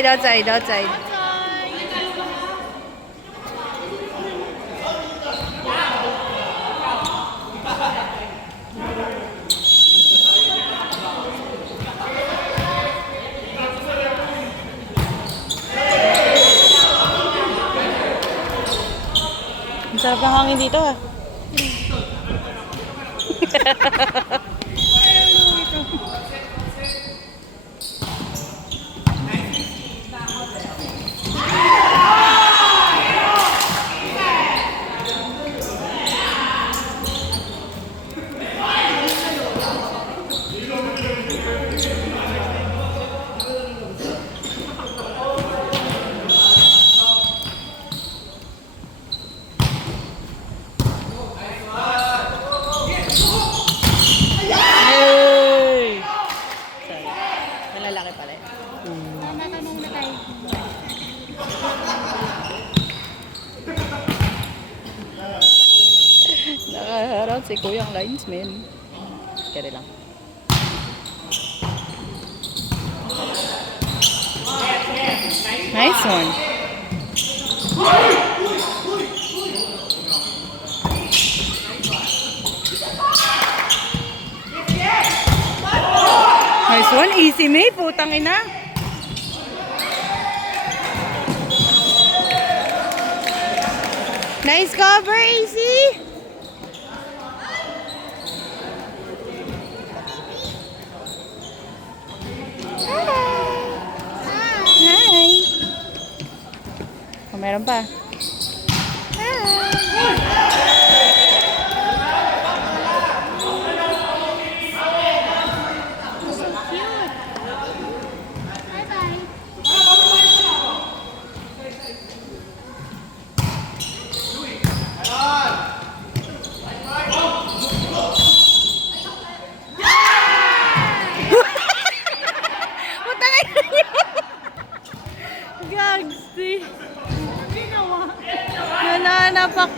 Outside, outside, outside. Ang sarap ng hangin dito ah. Malalaki pala eh. Natanong na tayo. Nakaharap si Kuyang linesman. Kaya lang. Nice one. Nice one. Easy May. Putang ina. Nice cover, Easy. Hi. Oh, meron pa. Gagsi. Nananapak.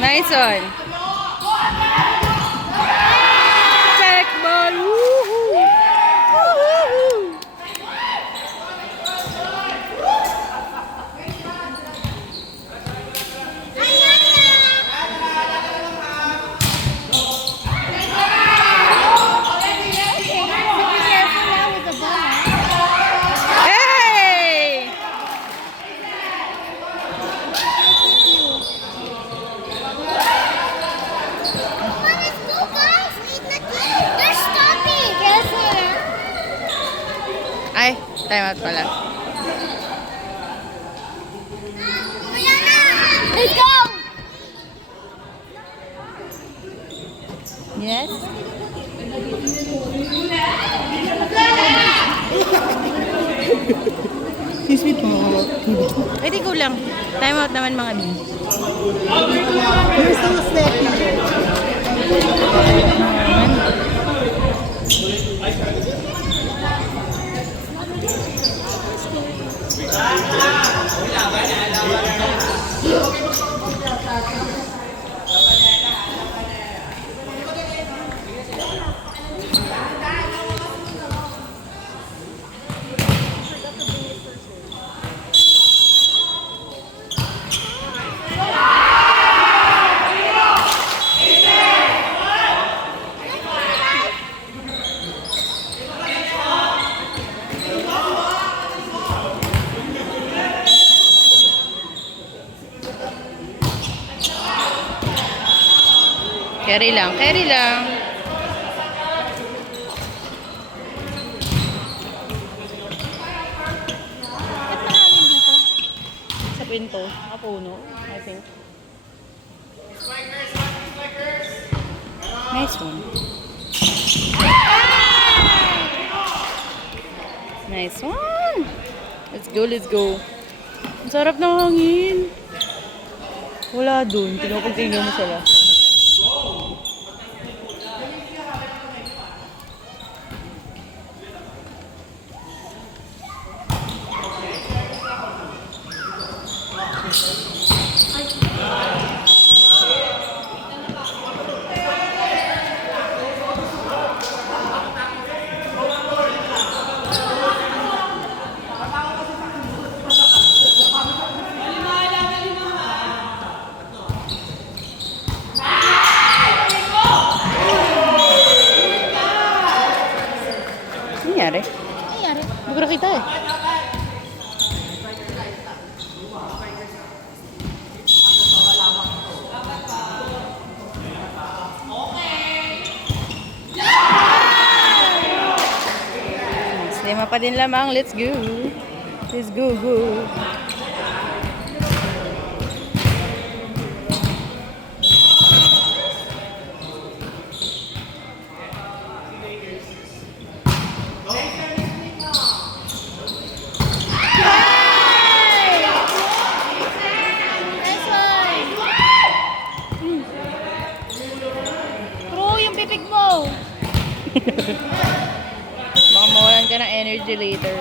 Nice one. Check ball. Woohoo. Woohoo. Hey! Ay, time out pala. Let's go! Yes? Excuse me po. Pwede ko lang. Time out naman mga din. You're so snacky. Carry lang, carry lang. Ba't mahangin dito? Sa pinto, nakapuno, I think. Nice one. Nice one. Let's go, let's go. Ang sarap ng hangin. Wala dun. Tinapag-tingnan mo sila. Ano nangyari? Ano nangyari? Hindi ko nakita eh. Nice. 5 pa din lamang. Let's go. Let's go, go. Nice one! Bro, yung bibig mo! Baka mawalan ka ng energy later.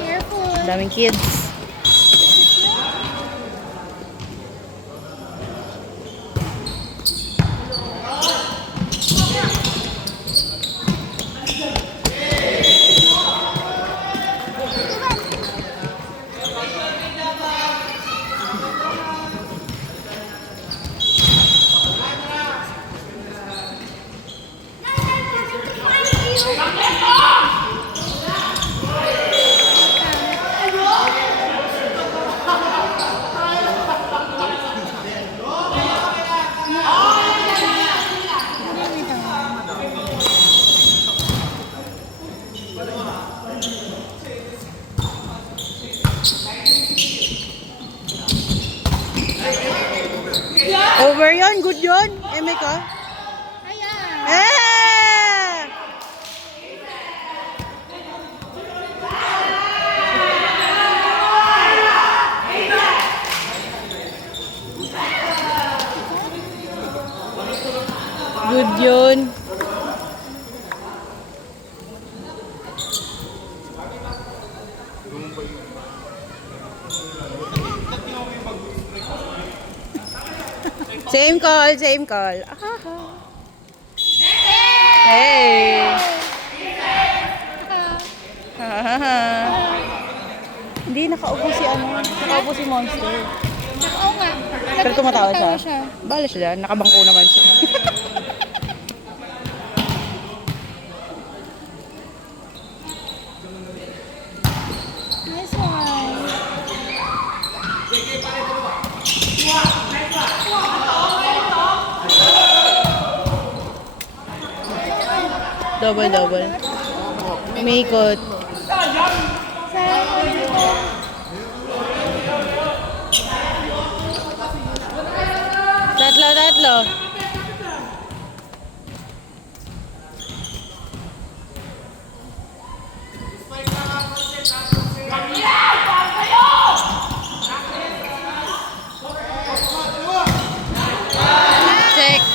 Careful! Daming kids. Over yon, good yon. Eme ka. Ayan! Ah! Good yun. Same call, same call. Hey! Hindi, nakaupo si nakaupo si Monster. Oo nga. Pero tumatawa siya. Bala siya, nakabangko naman siya. Nice one! Double. Umikot. Tatlo.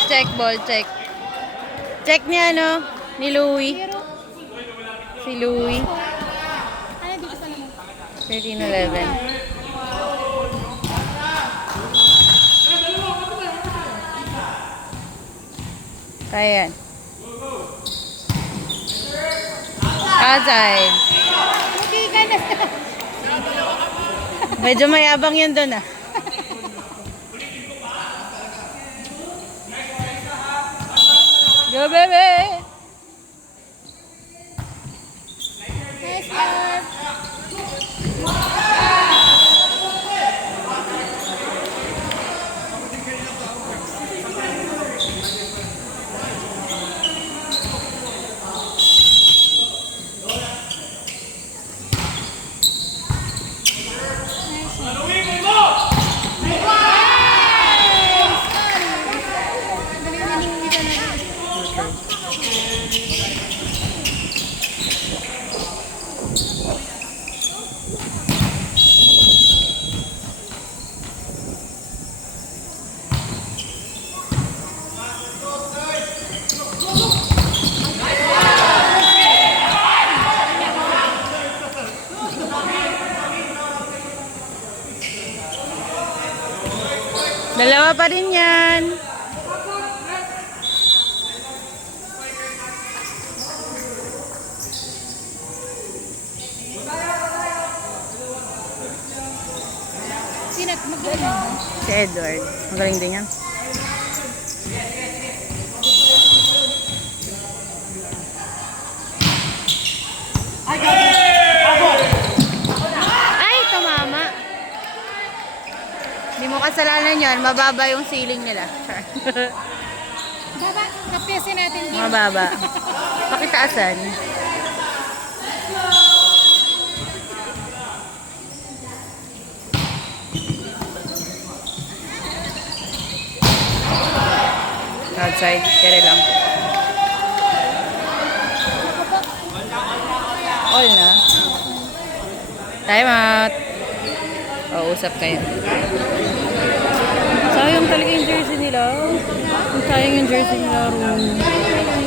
Check ball, check. Check niya ni Louie. Pero, Si Louie. ano dito pa naman? 13-11. Kaya yan. Outside. Hindi ka na. Medyo mayabang yun doon ah. Go, baby! Nice one! Baba pa rin yan. Sino? Magaling. Si Edward. Magaling din yan. Ay, tumama. Hindi mo kasalanan yan. Mababa yung ceiling nila. Char. Baba, kapesin natin dito. Mababa. Pakitaasan. Outside. Kere lang. All na. Time out. O, usap kayo. Sayang talaga yung jersey nila. Sayang yung jersey nila. Hindi ko lang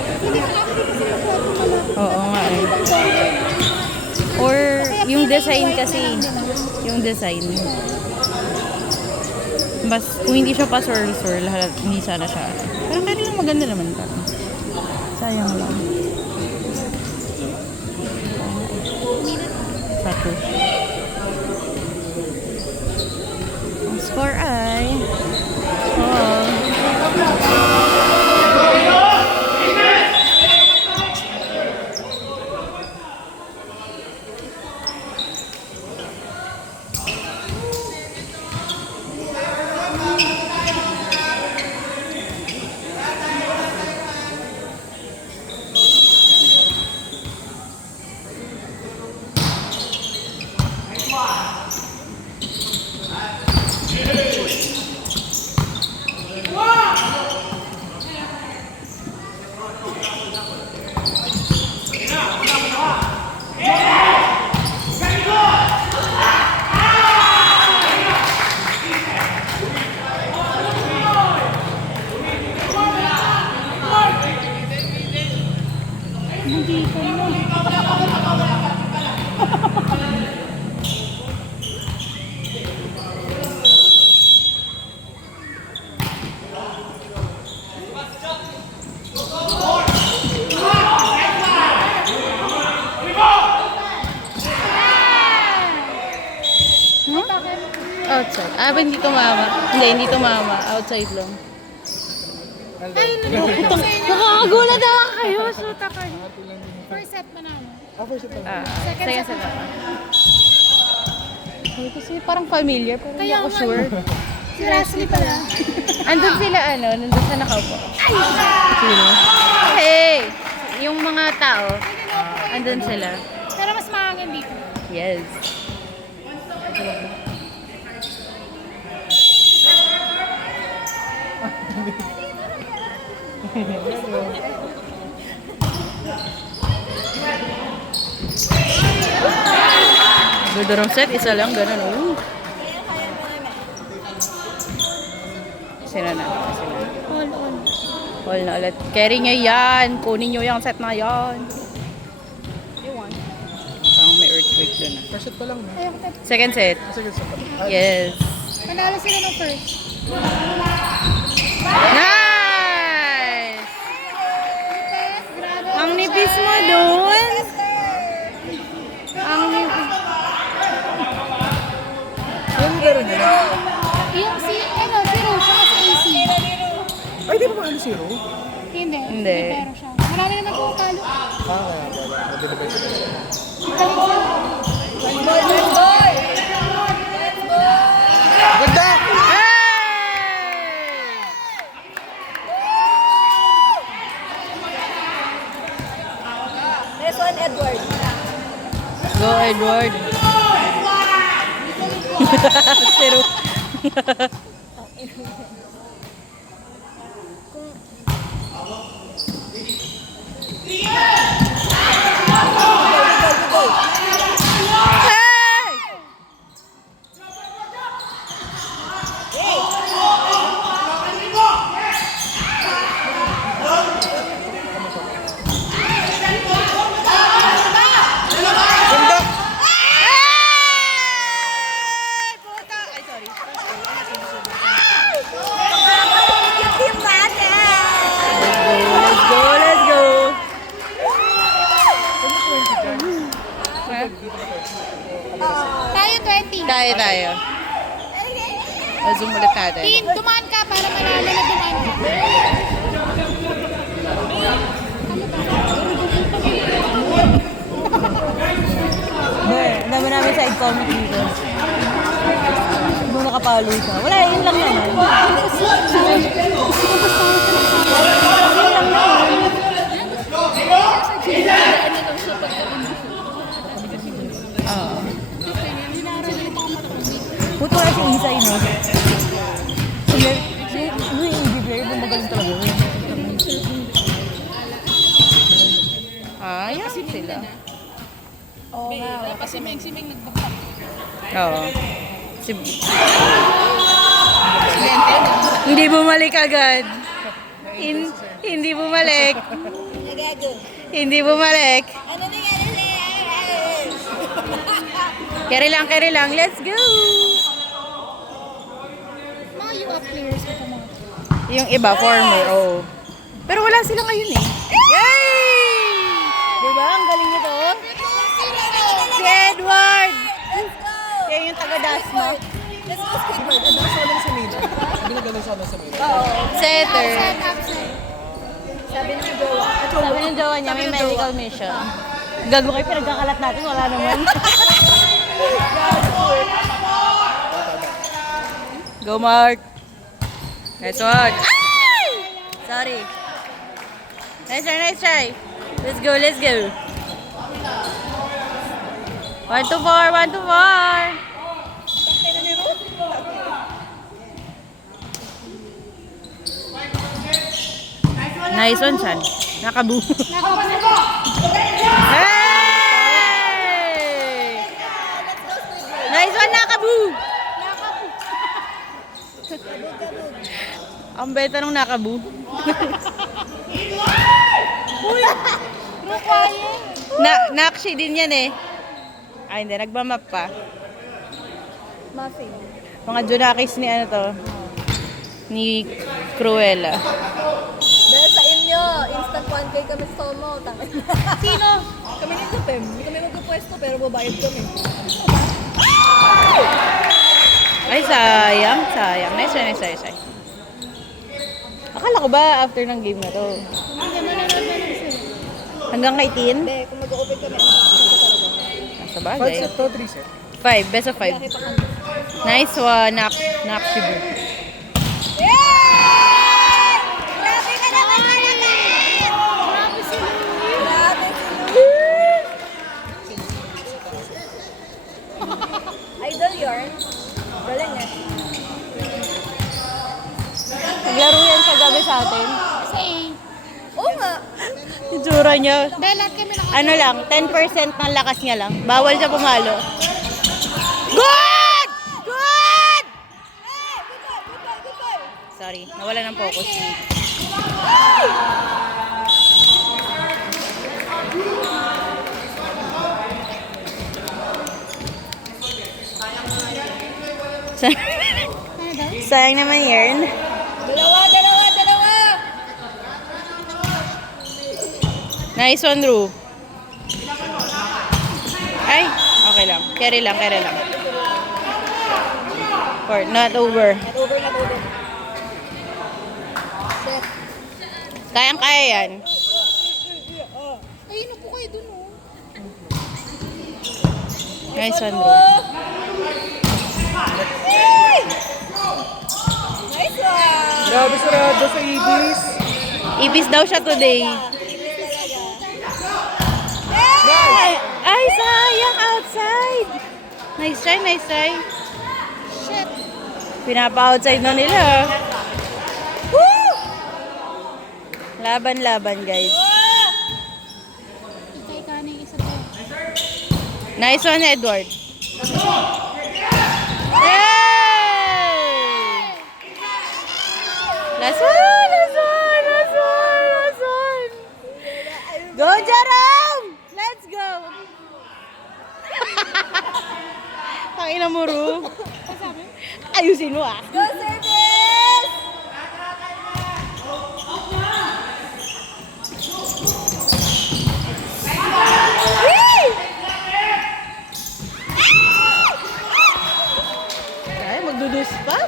dito sa photo mo lang. Oo nga eh. Or yung design kasi. Yung design. Bas, kung hindi siya pa swirl, lahat, hindi sana siya. Pero kaya lang maganda naman pa. Sayang lang. Satu. Ang score ay... Oh. Hindi ko mo. Outside. Ah, ba hindi tumama? Hindi tumama. Outside lang. Ay, nalulungkot sa inyo. Nakakagulat na kayo. Suta kayo. First set manalo. Second set ako. Ay, kasi parang familiar. Pero hindi Kaya ako nga, sure. Si Rasley pala. Andun sila nandun sa nakaupo. Sino? Hey! Yung mga tao, andun sila. Pero mas mahangin dito. Yes. Gudurong set, isa lang, ganun. Sila na. All on. All na ulit. Carry nyo yan. Kunin nyo yung set na yan. Parang may earthquake dun ah. First set pa lang. Ayaw ko tayo. Second set. Second set pa lang. Yes. Manalo sila ng first. Nice! Grabe. Ang nipis mo dun. Ang nipis. Ano meron din? Yung si Rosha kasi AC. Ay, di ba ba ano zero? Hindi. Hindi. Pero siya. Marami naman kung talo. Kaya pala. Nag-deliver sila. Ganda! Next one, Edward. Go, Edward. Zero. Ganda! Ay, sorry. Tin. Tayo tayo. Zoom ulit natin. Tin, dumaan ka para malala na dumaan ka. Ang dami namin side comment dito. Kung nakapalo siya. Wala, yun lang naman. Puto na si Isa, no? Sige, ano yung easy player? Kung magaling talaga yun. Yan sila. Oo nga. Kasi simeng nagbukak. Oo. Hindi bumalik agad. Hindi bumalik. Nagago. Hindi bumalik. Ano nangyari? Carry lang. Let's go! Mga UP players ko mga. Yung iba, former, oo. Pero wala sila ngayon eh. Yay! Diba? Ang galing nito. Si Edward! Let's go! Yan yung taga-Dasma. Let's go, Squidward. Nasa sa Milo. Ginagaling sa sa Milo. Setter. Upside. Sabi ng jowa. Sabi ng jowa niya, may medical mission. Gago kayo, pinagkakalat natin. Wala naman. Go, Mark. Nice one. Ay! Sorry. Nice try. Let's go. 1 to 4. Nice one, Chan. Nakabu. Hey! Nice one, nakabu. Ang beta nung nakabu. Nakshi din yan eh. Ay, hindi. Nagmamap pa. Muffin. Mga Junakis ni ano to. Ni Cruella. Dahil sa inyo, instant 1K kami sa Tomo. Sino? Kami ni Lupem. Hindi kami magpupwesto pero babayad kami. Ay, sayang. Nice. Akala ko ba after ng game na to? Hanggang kay Tin? Hindi, kung mag-open kami, talaga. Nasa 5 bagay. set to 3 set. 5. Best of 5. Bakit pa kami? Nice one. Nakshibu. Grabe ka naman talaga! Grabe si Idol yarn. Galing eh. Naglaro yan kagabi sa atin. Kasi, oo nga. Yung tsura niya. Dahil lahat kami Ano lang, 10% ng lakas niya lang. Bawal siya pumalo. Good! Sorry, nawala ng focus. Sayang naman yarn. Dalawa! Nice one, Ru. Ay, okay lang. Carry lang. Or not over. Not over. Kayang-kaya yan. Ay, po kayo dun oh. Nice one, Ru. Nice one! Grabe sarado sa Ibis. Ibis daw siya today. Ay, sayang outside. Nice try. Shit! Pinapa-outside na nila. Woo! Laban, guys. Ikay ka na yung isa pa. Nice one, Edward. Hey! Last one. Go, Jerome! Let's go! Tangina mo, Ru. Ayusin mo, ah. Go service!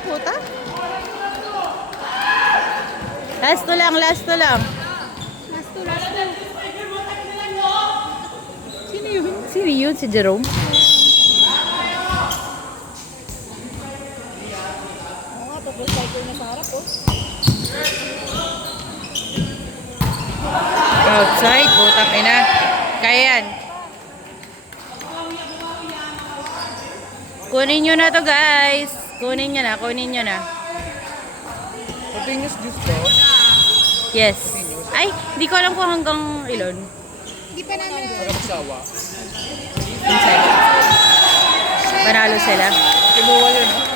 puta. Last to lang, last to lang. Sino yun? Sino yun? Si Jerome? Oo nga, double cycle na sa harap, oh. Outside, putang ina. Kaya yan. Kunin nyo na to, guys. Kunin nyo na, kunin nyo na. Continuous juice ko. Yes. Ay, hindi ko alam kung hanggang ilan. Para magsawa. Inside. Panalo sila. Kinuha yun.